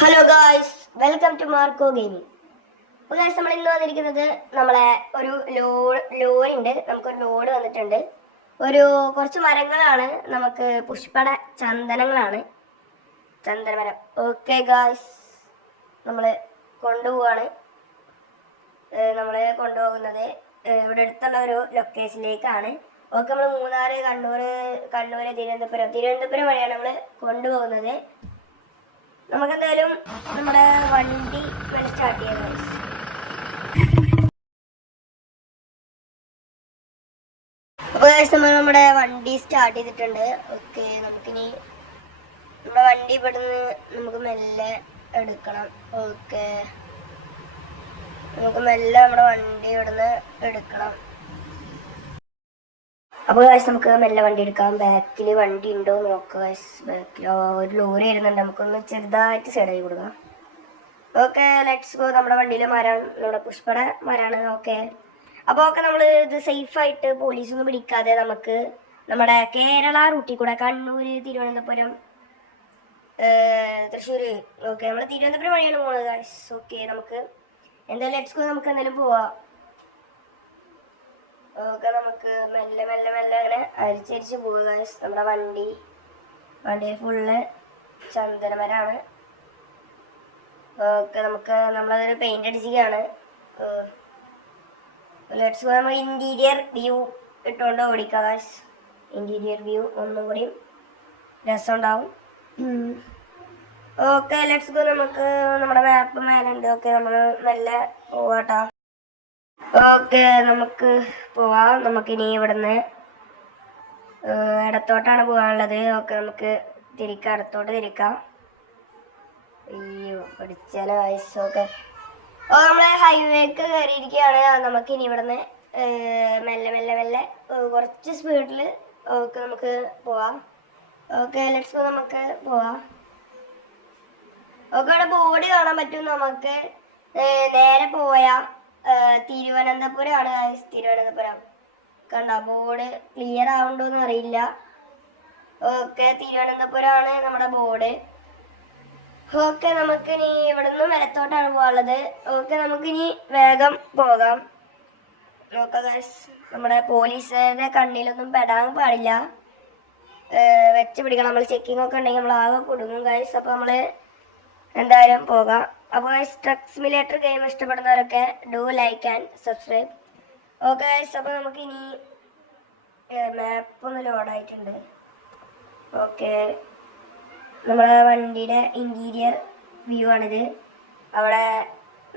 Hello guys, welcome to Marco gaming. അപ്പോൾ guys, നമ്മൾ ഇന്ന് വന്നിരിക്കുന്നത് നമ്മളെ ഒരു ലോറി ഉണ്ട്. നമുക്കൊരു ലോഡ് വന്നിട്ടുണ്ട്. കുറച്ച് മരങ്ങളാണ്, നമുക്ക് പുഷ്പട ചന്ദനങ്ങളാണ്, ചന്ദനമരം. ഓക്കെ ഗായ്സ്, നമ്മൾ കൊണ്ടുപോവാണ്. നമ്മൾ കൊണ്ടുപോകുന്നത് ഇവിടെ അടുത്തുള്ള ഒരു ലൊക്കേഷനിലേക്കാണ്. ഓക്കെ, നമ്മൾ മൂന്നാറ്, കണ്ണൂർ, തിരുവനന്തപുരം വഴിയാണ് നമ്മൾ കൊണ്ടുപോകുന്നത്. നമുക്കെന്തായാലും നമ്മുടെ വണ്ടി സ്റ്റാർട്ട് ചെയ്യാം. അപ്പോൾ നമ്മൾ നമ്മുടെ വണ്ടി സ്റ്റാർട്ട് ചെയ്തിട്ടുണ്ട്. ഓക്കെ, നമുക്കിനി നമ്മുടെ വണ്ടി ഇവിടുന്ന് നമുക്ക് മെല്ലെ എടുക്കണം. ഓക്കെ, നമുക്ക് മെല്ലെ നമ്മുടെ വണ്ടി ഇവിടുന്ന് എടുക്കണം. അപ്പോൾ നമുക്ക് മെല്ലെ വണ്ടി എടുക്കാം. ബാക്കിൽ വണ്ടി ഉണ്ടോ നോക്കുക. ബാക്കിൽ ഒരു ലോറി വരുന്നുണ്ട്, നമുക്കൊന്ന് ചെറുതായിട്ട് സൈഡായി കൊടുക്കാം. Okay, let's go. നമ്മുടെ വണ്ടിയിലെ മരം നമ്മുടെ പുഷ്പട മരമാണ്. ഓക്കെ, അപ്പോൾ ഓക്കെ, നമ്മൾ ഇത് സേഫായിട്ട് പോലീസൊന്നും പിടിക്കാതെ നമുക്ക് നമ്മുടെ കേരള റൂട്ടിൽ കൂടെ കണ്ണൂർ, തിരുവനന്തപുരം, തൃശ്ശൂർ. ഓക്കെ, നമ്മൾ തിരുവനന്തപുരം വഴിയാണ് പോകുന്നത് ഗൈസ്. ഓക്കെ, നമുക്ക് എന്തായാലും ലെറ്റ്സ് ഗോ, നമുക്ക് എന്തായാലും പോവാം. ഓക്കെ, നമുക്ക് മെല്ലെ മെല്ലെ മെല്ലെ അങ്ങനെ അരിച്ചരിച്ച് പോവുക ഗൈസ്. നമ്മുടെ വണ്ടിയിൽ ഫുള്ള് ചന്ദനമരമാണ്. ഓക്കെ, നമ്മളതൊരു പെയിന്റ് അടിച്ചിരിക്കുകയാണ്. Let's go. നമ്മൾ ഇന്റീരിയർ വ്യൂ ഇട്ടുകൊണ്ട് ഓടിക്കാം ഗൈസ്. ഇന്റീരിയർ വ്യൂ ഒന്നും കൂടി രസമുണ്ടാവും. Okay, let's go. നമുക്ക് നമ്മുടെ മാപ്പ് മേലുണ്ട്. ഓക്കെ, നമ്മൾ മെല്ലെ പോവാട്ടോ. ഓക്കെ, നമുക്ക് പോവാം. നമുക്കിനി ഇവിടുന്ന് ഇടത്തോട്ടാണ് പോകാനുള്ളത്. ഓക്കെ, നമുക്ക് ഇടത്തോട്ട് തിരിക്കാം. അയ്യോ, പഠിച്ചാലോ വയസ്സ്. ഓക്കെ, നമ്മളെ ഹൈവേക്ക് കയറിയിരിക്കുകയാണ്. നമുക്കിനി ഇവിടുന്ന് മെല്ലെ മെല്ലെ മെല്ലെ കുറച്ച് സ്പീഡിൽ ഓക്കെ നമുക്ക് പോവാം. ഓക്കെ, ലെറ്റ്സ് ഗോ, നമുക്ക് പോവാം. ഓക്കെ, ഇവിടെ ബോർഡ് കാണാൻ പറ്റും. നമുക്ക് നേരെ പോയാൽ തിരുവനന്തപുരമാണ്. തിരുവനന്തപുരം കണ്ട ബോർഡ് ക്ലിയർ ആവുണ്ടോന്ന് അറിയില്ല. ഓക്കെ, തിരുവനന്തപുരമാണ് നമ്മുടെ ബോർഡ്. ഓക്കെ, നമുക്കിനി ഇവിടുന്ന് വലത്തോട്ടാണ് പോകാനുള്ളത്. ഓക്കെ, നമുക്കിനി വേഗം പോകാം. നോക്കാം ഗൈസ്, നമ്മുടെ പോലീസുകാരുടെ കണ്ണിലൊന്നും പെടാൻ പാടില്ല, വെച്ച് പിടിക്കണം. നമ്മൾ ചെക്കിംഗ് ഒക്കെ ഉണ്ടെങ്കിൽ നമ്മൾ ആകെ കുടുങ്ങും ഗൈസ്. അപ്പോൾ നമ്മൾ എന്തായാലും പോകാം. അപ്പോൾ ഗൈസ്, ട്രക്ക് സിമുലേറ്റർ ഗെയിം ഇഷ്ടപ്പെടുന്നവരൊക്കെ do like and subscribe. Okay guys, അപ്പോൾ നമുക്കിനി മാപ്പ് ഒന്ന് ലോഡായിട്ടുണ്ട്. ഓക്കെ, നമ്മുടെ വണ്ടിയുടെ ഇൻറ്റീരിയർ വ്യൂ ആണിത്. അവിടെ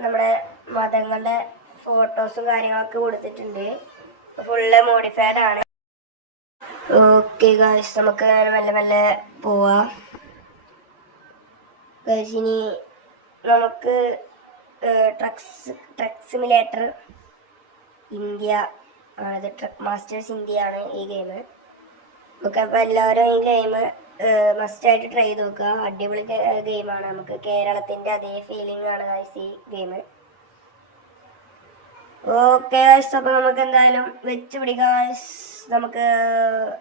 നമ്മുടെ മതങ്ങളുടെ ഫോട്ടോസും കാര്യങ്ങളൊക്കെ കൊടുത്തിട്ടുണ്ട്. ഫുള്ള് മോഡിഫൈഡ് ആണ്. ഓക്കെ ഗൈസ്, നമുക്ക് മെല്ലെ മെല്ലെ പോവാം. ഇനി നമുക്ക് ട്രക്ക് സിമുലേറ്റർ ഇന്ത്യ ആണിത്. ട്രക്ക് മാസ്റ്റേഴ്സ് ഇന്ത്യ ആണ് ഈ ഗെയിം. ഓക്കെ, അപ്പോൾ എല്ലാവരും ഈ ഗെയിം മസ്റ്റായിട്ട് ട്രൈ ചെയ്ത് നോക്കുക. അടിപൊളി ഗെയിമാണ്. നമുക്ക് കേരളത്തിൻ്റെ അതേ ഫീലിംഗ് ആണ് ഗൈസ് ഈ ഗെയിം. ഓക്കെ ഗൈസ്, അപ്പോൾ നമുക്ക് എന്തായാലും വെച്ച് പിടിക്കാം ഗൈസ്. നമുക്ക്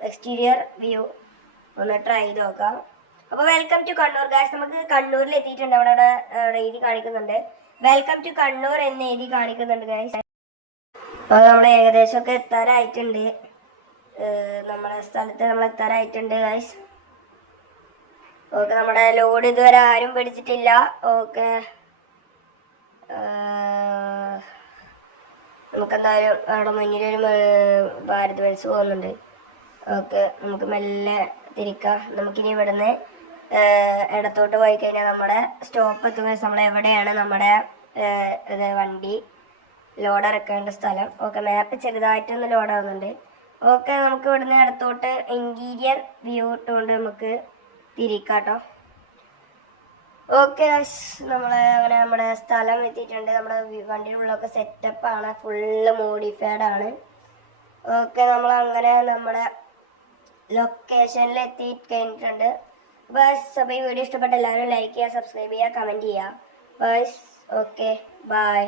എക്സ്റ്റീരിയർ വ്യൂ ഒന്ന് ട്രൈ ചെയ്ത് നോക്കാം. അപ്പോൾ വെൽക്കം ടു കണ്ണൂർ ഗൈസ്. നമുക്ക് കണ്ണൂരിൽ എത്തിയിട്ടുണ്ട്. അവിടെ എഴുതി കാണിക്കുന്നുണ്ട് വെൽക്കം ടു കണ്ണൂർ എന്ന് എഴുതി കാണിക്കുന്നുണ്ട് ഗൈസ്. അപ്പോൾ നമ്മൾ ഏകദേശമൊക്കെ എത്താറായിട്ടുണ്ട്. നമ്മുടെ സ്ഥലത്ത് നമ്മൾ എത്താറായിട്ടുണ്ട് ഗൈസ്. ഓക്കെ, നമ്മുടെ ലോഡ് ഇതുവരെ ആരും പിടിച്ചിട്ടില്ല. ഓക്കെ, നമുക്കെന്തായാലും അവിടെ മുന്നിലൊരു ഭാരത് ബെൻസ് പോകുന്നുണ്ട്. ഓക്കെ, നമുക്ക് മെല്ലെ തിരിക്കാം. നമുക്കിനി ഇവിടുന്ന് ഇടത്തോട്ട് പോയി കഴിഞ്ഞാൽ നമ്മുടെ സ്റ്റോപ്പ് എത്തുന്ന നമ്മൾ എവിടെയാണ് നമ്മുടെ വണ്ടി ലോഡ് ഇറക്കേണ്ട സ്ഥലം. ഓക്കെ, മാപ്പ് ചെറുതായിട്ടൊന്ന് ലോഡ് ആവുന്നുണ്ട്. ഓക്കെ, നമുക്ക് ഇവിടുന്ന് ഇടത്തോട്ട് ഇൻറ്റീരിയർ വ്യൂ ഇട്ടുകൊണ്ട് നമുക്ക് തിരിക്കാട്ടോ. ഓക്കെ, അങ്ങനെ നമ്മുടെ സ്ഥലം എത്തിയിട്ടുണ്ട്. നമ്മുടെ വണ്ടിയുടെ ഉള്ളൊക്കെ സെറ്റപ്പാണ്, ഫുള്ള് മോഡിഫൈഡ് ആണ്. ഓക്കെ, നമ്മളങ്ങനെ നമ്മുടെ ലൊക്കേഷനിൽ എത്തി കഴിഞ്ഞിട്ടുണ്ട്. ബസ്, അപ്പോൾ ഈ വീഡിയോ ഇഷ്ടപ്പെട്ട എല്ലാവരും ലൈക്ക് ചെയ്യുക, സബ്സ്ക്രൈബ് ചെയ്യുക, കമൻറ്റ് ചെയ്യുക. ബസ്, ഓക്കെ, ബൈ.